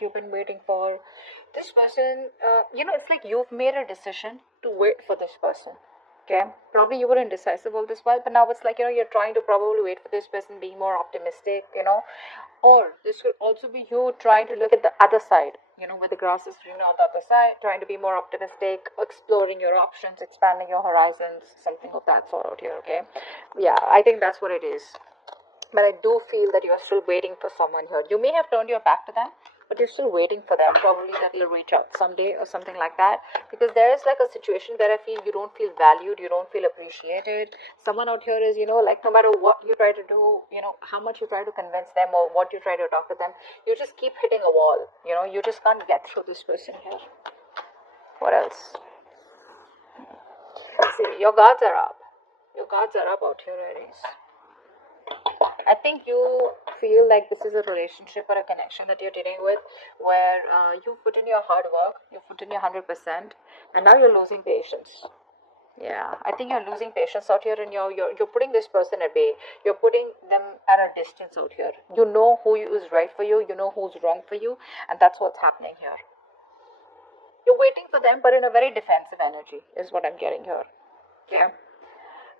you've been waiting for. This person, it's like you've made a decision to wait for this person. Okay, probably you were indecisive all this while, but now it's like, you're trying to probably wait for this person, being more optimistic, or this could also be you trying to look at the other side, where the grass is greener on the other side, trying to be more optimistic, exploring your options, expanding your horizons, something of that sort out here. Okay, yeah, I think that's what it is. But I do feel that you're still waiting for someone here. You may have turned your back to them, but you're still waiting for them. Probably that will reach out someday or something like that. Because there is like a situation where I feel you don't feel valued, you don't feel appreciated. Someone out here is, like no matter what you try to do, how much you try to convince them or what you try to talk to them, you just keep hitting a wall. You just can't get through this person here. What else? See, your guards are up. Your guards are up out here, Aries. I think you feel like this is a relationship or a connection that you're dealing with where you put in your hard work, you put in your 100%, and now you're losing patience. Yeah, I think you're losing patience out here, and you're putting this person at bay. You're putting them at a distance out here. You know who is right for you, you know who's wrong for you, and that's what's happening here. You're waiting for them, but in a very defensive energy, is what I'm getting here. Yeah.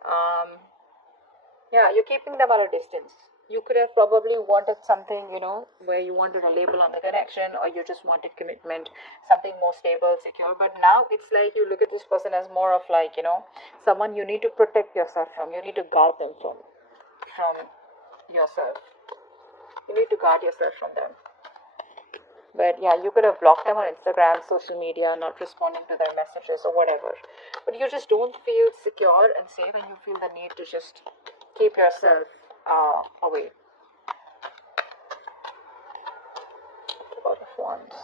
Um, Yeah, you're keeping them at a distance. You could have probably wanted something, where you wanted a label on the connection, or you just wanted commitment, something more stable, secure. But now it's like you look at this person as more of like, someone you need to protect yourself from. You need to guard them from yourself. You need to guard yourself from them. But yeah, you could have blocked them on Instagram, social media, not responding to their messages or whatever. But you just don't feel secure and safe, and you feel the need to just keep yourself away. Out of Wands.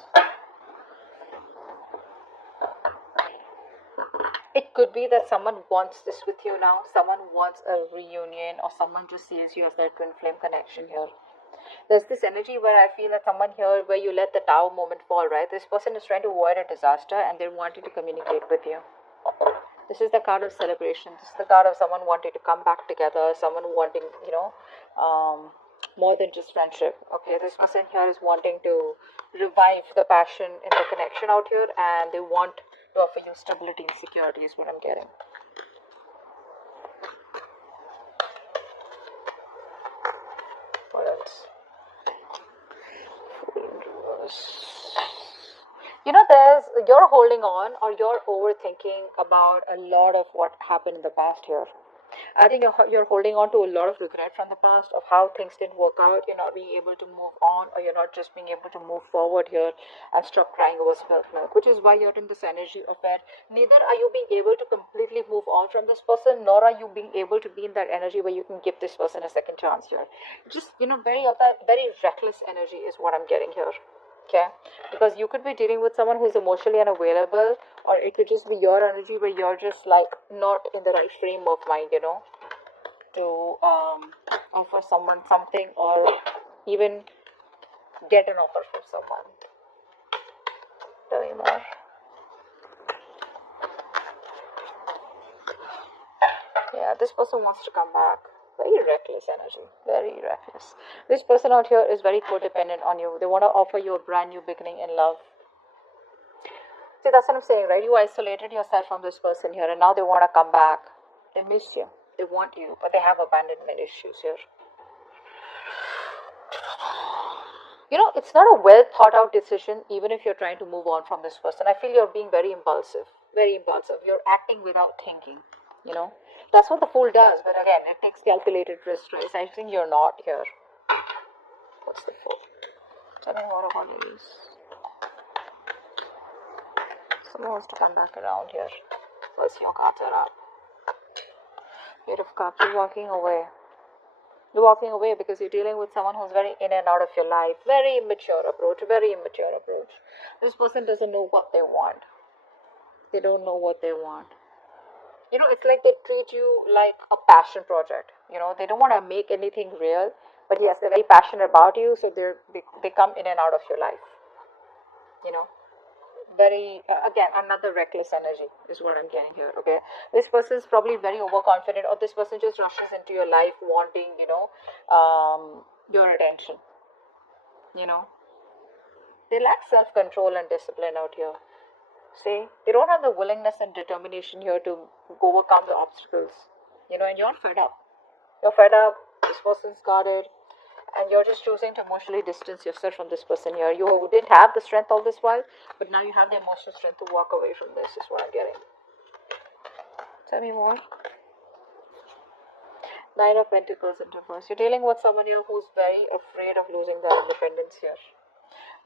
It could be that someone wants this with you now. Someone wants a reunion, or someone just sees you as their twin flame connection here. There's this energy where I feel that someone here, where you let the Tao moment fall, right? This person is trying to avoid a disaster and they're wanting to communicate with you. This is the card of celebration. This is the card of someone wanting to come back together, someone wanting, more than just friendship. Okay, this person here is wanting to revive the passion in the connection out here, and they want to offer you stability and security, is what I'm getting. What else? You're holding on, or you're overthinking about a lot of what happened in the past here. I think you're holding on to a lot of regret from the past of how things didn't work out. You're not being able to move on, or you're not just being able to move forward here and stop crying over spilled milk, which is why you're in this energy of where neither are you being able to completely move on from this person, nor are you being able to be in that energy where you can give this person a second chance here. Just, very of that very reckless energy is what I'm getting here. Okay, because you could be dealing with someone who's emotionally unavailable, or it could just be your energy where you're just like not in the right frame of mind, to offer someone something, or even get an offer from someone. Tell me more. Yeah, this person wants to come back. Very reckless energy. Very reckless. This person out here is very codependent on you. They want to offer you a brand new beginning in love. See, that's what I'm saying, right? You isolated yourself from this person here, and now they want to come back. They miss you. They want you, but they have abandonment issues here. It's not a well thought out decision, even if you're trying to move on from this person. I feel you're being very impulsive. Very impulsive. You're acting without thinking, you know. That's what the fool does, but again, it takes calculated risk, right? I think you're not here. What's the fool? Tell me more about Aries. Someone wants to come back around here. First, your cards are up. Eight of Cups. You're walking away. You're walking away because you're dealing with someone who's very in and out of your life. Very immature approach. Very immature approach. This person doesn't know what they want. They don't know what they want. It's like they treat you like a passion project. They don't want to make anything real, but yes, they're very passionate about you, so they come in and out of your life. Very again, another reckless energy is what I'm getting here. Okay, this person is probably very overconfident, or this person just rushes into your life wanting your attention. They lack self-control and discipline out here. See, they don't have the willingness and determination here to overcome the obstacles. And you're fed up. You're fed up, this person's got it, and you're just choosing to emotionally distance yourself from this person here. You didn't have the strength all this while, but now you have the emotional strength to walk away from this, is what I'm getting. Tell me more. Nine of Pentacles in reverse. You're dealing with someone here who's very afraid of losing their independence here.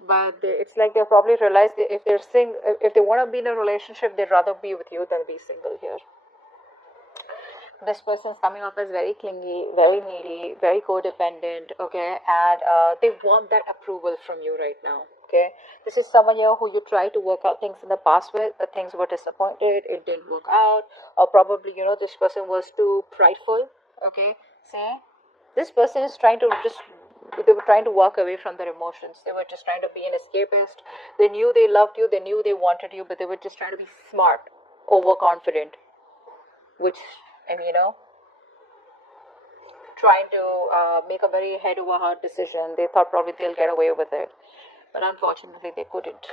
But it's like they probably realized that if if they want to be in a relationship, they'd rather be with you than be single here. This person's coming off as very clingy, very needy, very codependent, okay, and they want that approval from you right now, okay. This is someone here who you tried to work out things in the past with, but things were disappointed, it didn't work out, or probably, this person was too prideful, okay. See, this person is they were trying to walk away from their emotions. They were just trying to be an escapist. They knew they loved you, they knew they wanted you, but they were just trying to be smart, overconfident, which, trying to make a very head over heart decision. They thought probably they'll get away with it, but unfortunately they couldn't.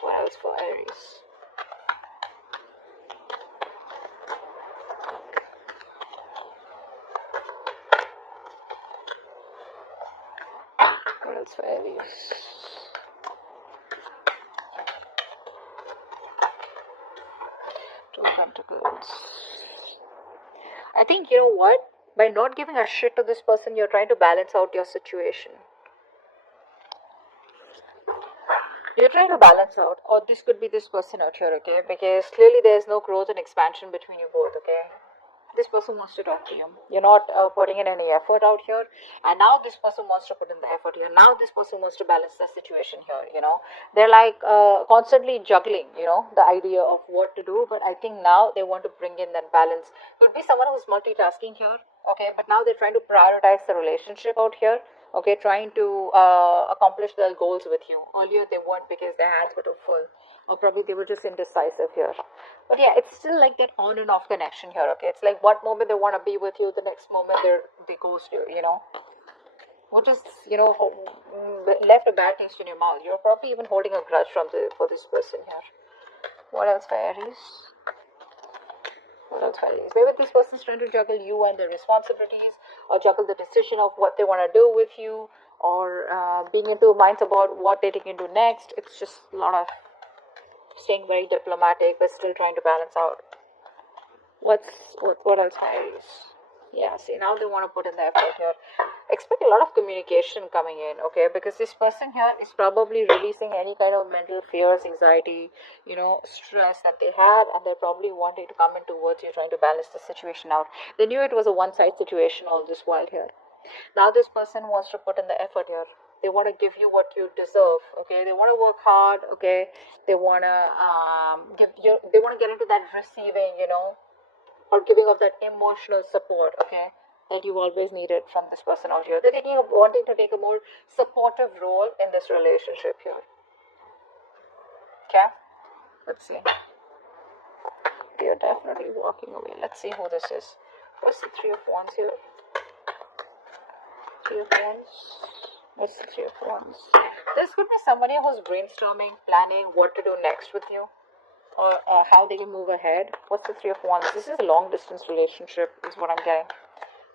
What else for Aries? What else for Aries? Two Pentacles. I think, what? By not giving a shit to this person, you're trying to balance out your situation. You're trying to balance out, or this could be this person out here, okay? Because clearly there's no growth and expansion between you both, okay? This person wants to talk to you. You're not putting in any effort out here, and now this person wants to put in the effort here. Now this person wants to balance the situation here. They're like constantly juggling, the idea of what to do. But I think now they want to bring in that balance. Could be someone who's multitasking here, okay? But now they're trying to prioritize the relationship out here, okay? Trying to accomplish their goals with you. Earlier they weren't because their hands were too full, or probably they were just indecisive here. But yeah, it's still like that on and off connection here, okay? It's like one moment they want to be with you, the next moment they ghost you, Which is, left a bad taste in your mouth. You're probably even holding a grudge for this person here. What else for Aries? What else for Aries? Maybe this person's trying to juggle you and their responsibilities, or juggle the decision of what they want to do with you, or being into minds about what they can do next. It's just a lot of staying very diplomatic, but still trying to balance out. What else, Aries? Yeah, see, now they want to put in the effort here. Expect a lot of communication coming in, okay? Because this person here is probably releasing any kind of mental fears, anxiety, stress that they had, and they're probably wanting to come in towards you, trying to balance the situation out. They knew it was a one-side situation all this while here. Now this person wants to put in the effort here. They want to give you what you deserve, okay? They want to work hard, okay? They want to they want to get into that receiving, or giving of that emotional support, okay, that you've always needed from this person out here. They're wanting to take a more supportive role in this relationship here. Okay? Let's see. They're definitely walking away. Let's see who this is. What's the Three of Wands here? Three of Wands. What's the Three of Wands? This could be somebody who's brainstorming, planning what to do next with you, or how they can move ahead. What's the Three of Wands? This is a long distance relationship is what I'm getting.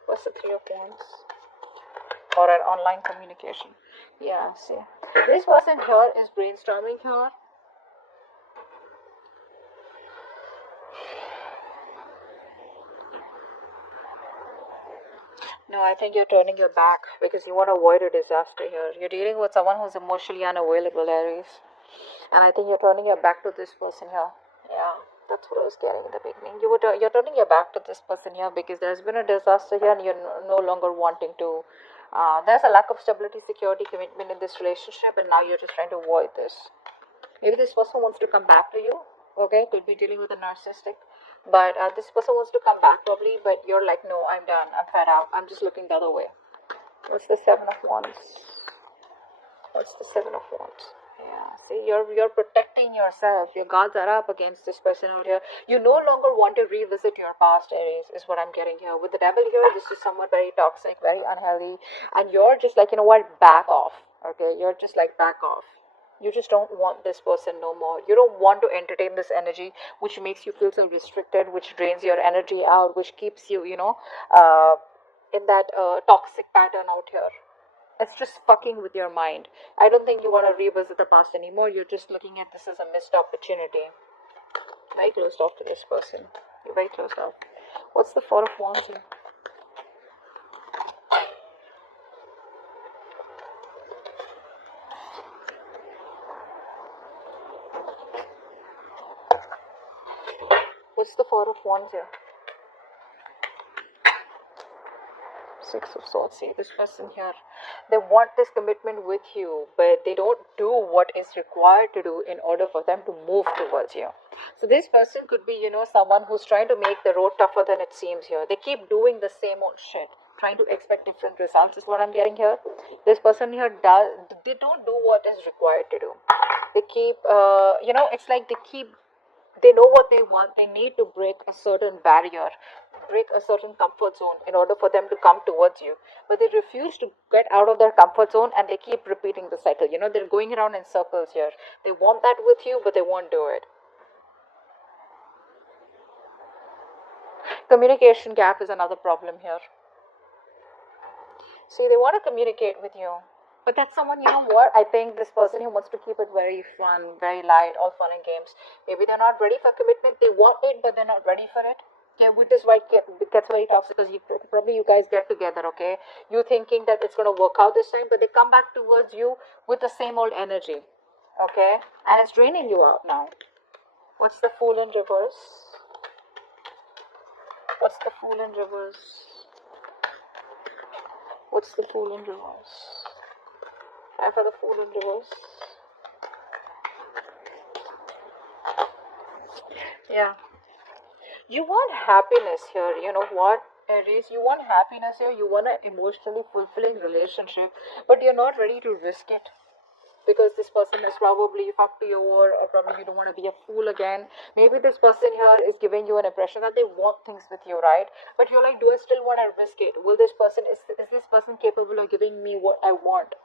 What's the Three of Wands? Or an online communication. Yeah, see. This person here is brainstorming here. No, I think you're turning your back because you want to avoid a disaster here. You're dealing with someone who's emotionally unavailable, Aries. And I think you're turning your back to this person here. Yeah, that's what I was getting in the beginning. You're turning your back to this person here because there's been a disaster here and you're no longer wanting to. There's a lack of stability, security, commitment in this relationship, and now you're just trying to avoid this. Maybe this person wants to come back to you. Okay, could be dealing with a narcissistic. But this person wants to come back probably, but you're like, no, I'm done. I'm fed out. I'm just looking the other way. What's the Seven of Wands? What's the Seven of Wands? Yeah, see, you're protecting yourself. Your guards are up against this person out here. You no longer want to revisit your past, Aries, is what I'm getting here. With the Devil here, this is somewhat very toxic, very unhealthy. And you're just like, you know what, back off. Okay, you're just like back off. You just don't want this person no more. You don't want to entertain this energy, which makes you feel so restricted, which drains your energy out, which keeps you, in that toxic pattern out here. It's just fucking with your mind. I don't think you want to revisit the past anymore. You're just looking at this as a missed opportunity. Very closed off to this person. You're very closed off. What's the Four of Wands here? What's the Four of Wands here? Six of Swords. See, this person here, they want this commitment with you, but they don't do what is required to do in order for them to move towards you. So this person could be, someone who's trying to make the road tougher than it seems here. They keep doing the same old shit, trying to expect different results is what I'm getting here. This person here they don't do what is required to do. They keep, it's like they know what they want. They need to break a certain barrier, break a certain comfort zone in order for them to come towards you. But they refuse to get out of their comfort zone and they keep repeating the cycle. They're going around in circles here. They want that with you, but they won't do it. Communication gap is another problem here. See, they want to communicate with you. But that's someone, what? I think this person who wants to keep it very fun, very light, all fun and games. Maybe they're not ready for commitment. They want it, but they're not ready for it. Yeah, which is why it gets very toxic because probably you guys get together, okay? You thinking that it's going to work out this time, but they come back towards you with the same old energy, okay? And it's draining you out now. What's the Fool in reverse? What's the Fool in reverse? What's the Fool in reverse? Try for the Fool in reverse. Yeah. You want happiness here. You know what, Aries? You want happiness here. You want an emotionally fulfilling relationship, but you're not ready to risk it. Because this person has probably fucked you over, or probably you don't want to be a fool again. Maybe this person here is giving you an impression that they want things with you, right? But you're like, do I still want to risk it? Is this person capable of giving me what I want?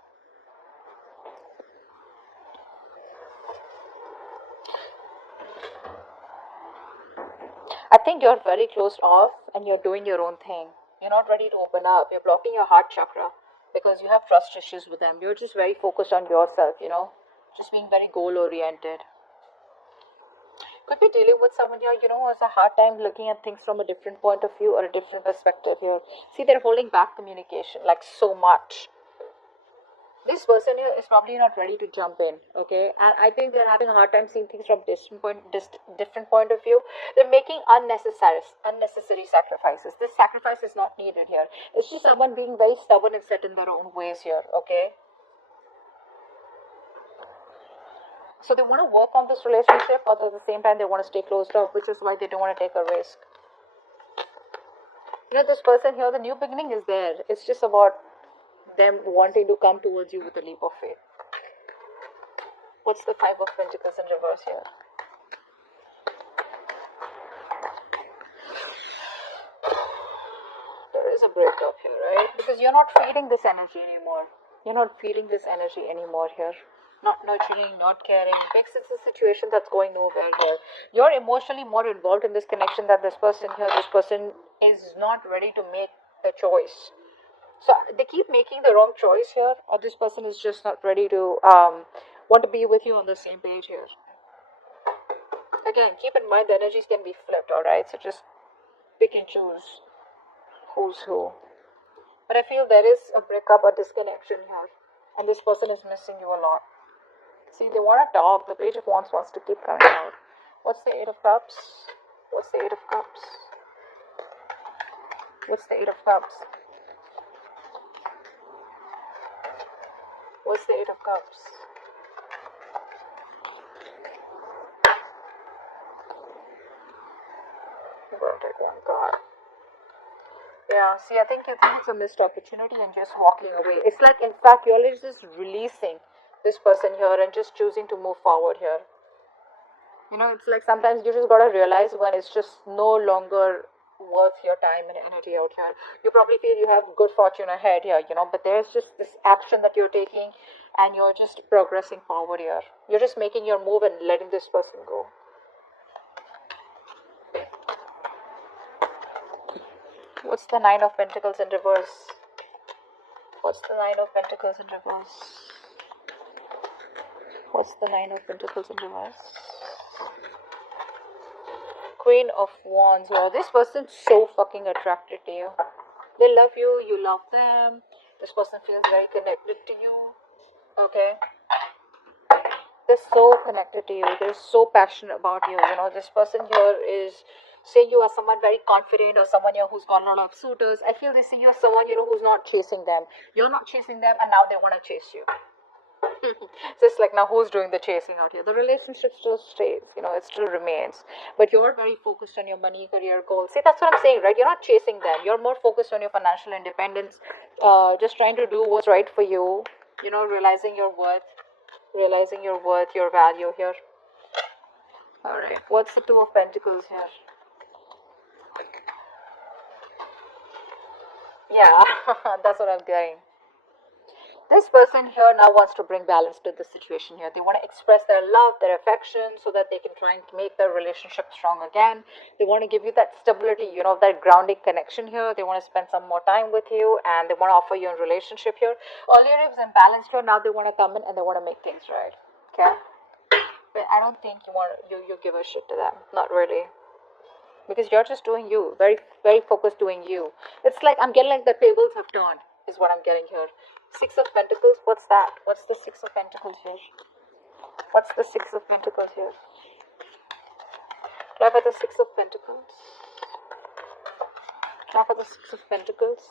I think you're very closed off and you're doing your own thing. You're not ready to open up. You're blocking your heart chakra because you have trust issues with them. You're just very focused on yourself, just being very goal oriented. Could be dealing with someone here, who has a hard time looking at things from a different point of view or a different perspective here. See, they're holding back communication like so much. This person here is probably not ready to jump in, okay? And I think they're having a hard time seeing things from different point of view. They're making unnecessary sacrifices. This sacrifice is not needed here. It's just someone being very stubborn and set in their own ways here, okay? So they want to work on this relationship, but at the same time they want to stay closed off, which is why they don't want to take a risk. This person here, the new beginning is there. It's just about them wanting to come towards you with a leap of faith. What's the Five of Pentacles in reverse here? There is a breakup here, right? Because you're not feeling this energy anymore. You're not feeling this energy anymore here. Not nurturing, not caring. Because it's a situation that's going nowhere here. You're emotionally more involved in this connection than this person here. This person is not ready to make the choice. So they keep making the wrong choice here, or this person is just not ready to want to be with you on the same page here. Again, keep in mind the energies can be flipped, alright? So just pick and choose who's who. But I feel there is a breakup, a disconnection here, and this person is missing you a lot. See, they want to talk. The Page of Wands wants to keep coming out. What's the Eight of Cups? What's the Eight of Cups? What's the Eight of Cups? What's the Eight of Cups? I'm going to take one card. Yeah, see, I think it's a missed opportunity and just walking away. It's like, in fact, you're just releasing this person here and just choosing to move forward here. It's like sometimes you just gotta realize when it's just no longer worth your time and energy out here. You probably feel you have good fortune ahead here, but there's just this action that you're taking and you're just progressing forward here. You're just making your move and letting this person go. What's the Nine of Pentacles in reverse? What's the Nine of Pentacles in reverse? What's the Nine of Pentacles in reverse? Queen of Wands. Wow, this person's so fucking attracted to you. They love you, you love them. This person feels very connected to you. Okay? They're so connected to you. They're so passionate about you. You know, this person here is seeing you as someone very confident, or someone here who's got a lot of suitors. I feel they see you as someone, you know, who's not chasing them. You're not chasing them, and now they want to chase you. So it's like, now who's doing the chasing out here? The relationship still stays, you know, it still remains. But you're very focused on your money, career goals. See, that's what I'm saying, right? You're not chasing them. You're more focused on your financial independence, just trying to do what's right for you, you know, realizing your worth, your value here. Alright, what's the Two of Pentacles here? Yeah, that's what I'm getting. This person here now wants to bring balance to the situation here. They want to express their love, their affection, so that they can try and make their relationship strong again. They want to give you that stability, you know, that grounding connection here. They want to spend some more time with you, and they want to offer you a relationship here. Earlier it was imbalanced here. Now they want to come in and they want to make things right. Okay? But I don't think you give a shit to them. Not really. Because you're just doing you. Very, very focused doing you. It's like, I'm getting like the tables have turned, is what I'm getting here. Six of Pentacles, what's that? What's the Six of Pentacles here? What's the Six of Pentacles here? Try for the Six of Pentacles. Try for the Six of Pentacles.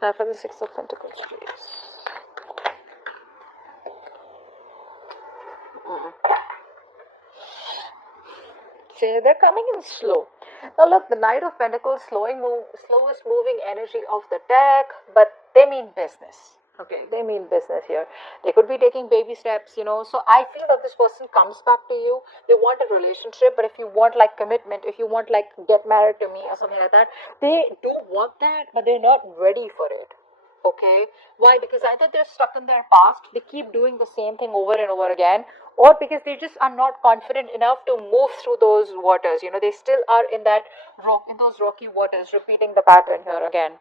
Try for the Six of Pentacles, please. See, they're coming in slow. Now look, the Knight of Pentacles, slowest moving energy of the deck, but they mean business. Okay, they mean business here. They could be taking baby steps, you know. So I feel that this person comes back to you. They want a relationship, but if you want like commitment, if you want like get married to me or something like that, they do want that, but they're not ready for it. Okay, why? Because either they're stuck in their past, they keep doing the same thing over and over again, or because they just are not confident enough to move through those waters. You know, they still are in those rocky waters, repeating the pattern here again.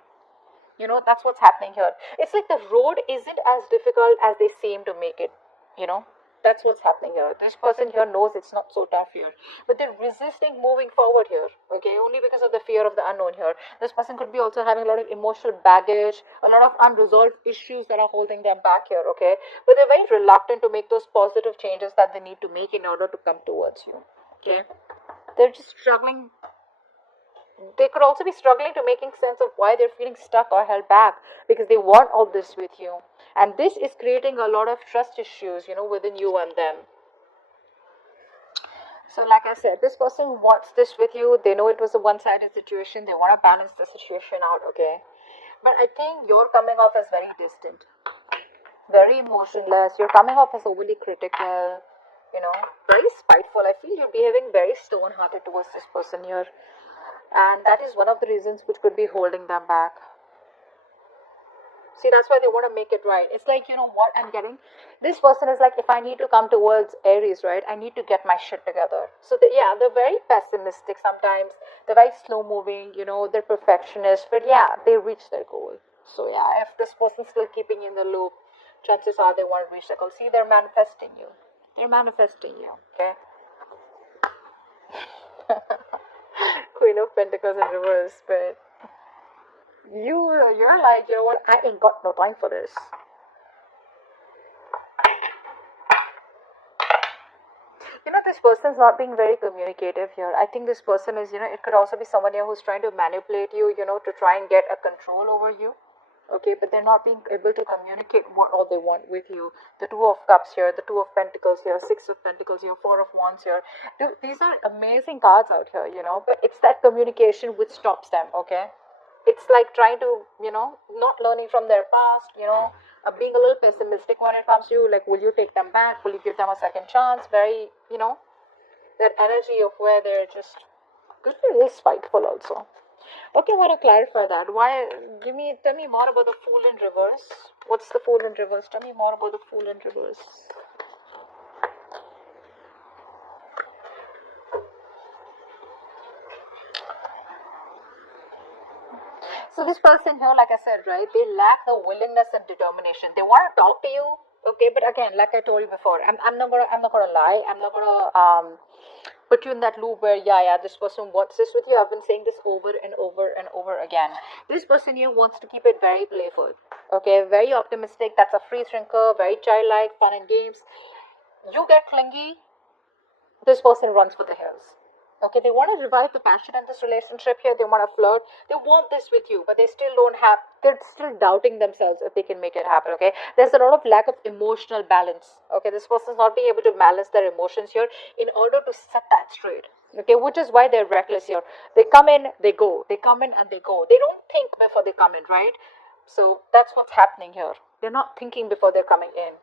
You know, that's what's happening here. It's like the road isn't as difficult as they seem to make it. You know, that's what's happening here. This person here knows it's not so tough here, but they're resisting moving forward here. Okay, only because of the fear of the unknown here. This person could be also having a lot of emotional baggage, a lot of unresolved issues that are holding them back here. Okay, but they're very reluctant to make those positive changes that they need to make in order to come towards you. Okay, they're just struggling. They could also be struggling to making sense of why they're feeling stuck or held back, because they want all this with you, and this is creating a lot of trust issues, you know, within you and them. So like I said, this person wants this with you. They know it was a one-sided situation. They want to balance the situation out. Okay, but I think you're coming off as very distant, very emotionless. You're coming off as overly critical, you know, very spiteful. I feel you're behaving very stone-hearted towards this person here. And that is one of the reasons which could be holding them back. See, that's why they want to make it right. It's like, you know what I'm getting? This person is like, if I need to come towards Aries, right, I need to get my shit together. So, they're very pessimistic sometimes. They're very slow moving, you know, they're perfectionists. But yeah, they reach their goal. So yeah, if this person's still keeping you in the loop, chances are they won't reach their goal. See, they're manifesting you. They're manifesting you, okay? Queen of Pentacles in reverse, but you're like, you know what, I ain't got no time for this. You know, this person's not being very communicative here. I think this person is, you know, it could also be someone here who's trying to manipulate you, you know, to try and get a control over you. Okay, but they're not being able to communicate what all they want with you. The Two of Cups here, the Two of Pentacles here, Six of Pentacles here, Four of Wands here. Dude, these are amazing cards out here, you know, but it's that communication which stops them, okay? It's like trying to, you know, not learning from their past, you know, being a little pessimistic when it comes to you, like, will you take them back? Will you give them a second chance? Very, you know, that energy of where they're just, could be a little spiteful also. Okay, I want to clarify that. Why? Tell me more about the Fool in reverse. What's the Fool in reverse? Tell me more about the Fool in reverse. So this person here, like I said, right, they lack the willingness and determination. They want to talk to you, okay, but again, like I told you before, I'm not gonna lie. I'm not gonna put you in that loop where yeah, this person wants this with you. I've been saying this over and over and over again. This person here wants to keep it very playful, okay, very optimistic. That's a free thinker, very childlike, fun and games. You get clingy, this person runs for the hills. Okay, they want to revive the passion in this relationship here. They want to flirt. They want this with you, but they still don't have. They're still doubting themselves if they can make it happen. Okay, there's a lot of lack of emotional balance. Okay, this person's not being able to balance their emotions here in order to set that straight. Okay, which is why they're reckless here. They come in, they go. They come in and they go. They don't think before they come in, right? So that's what's happening here. They're not thinking before they're coming in.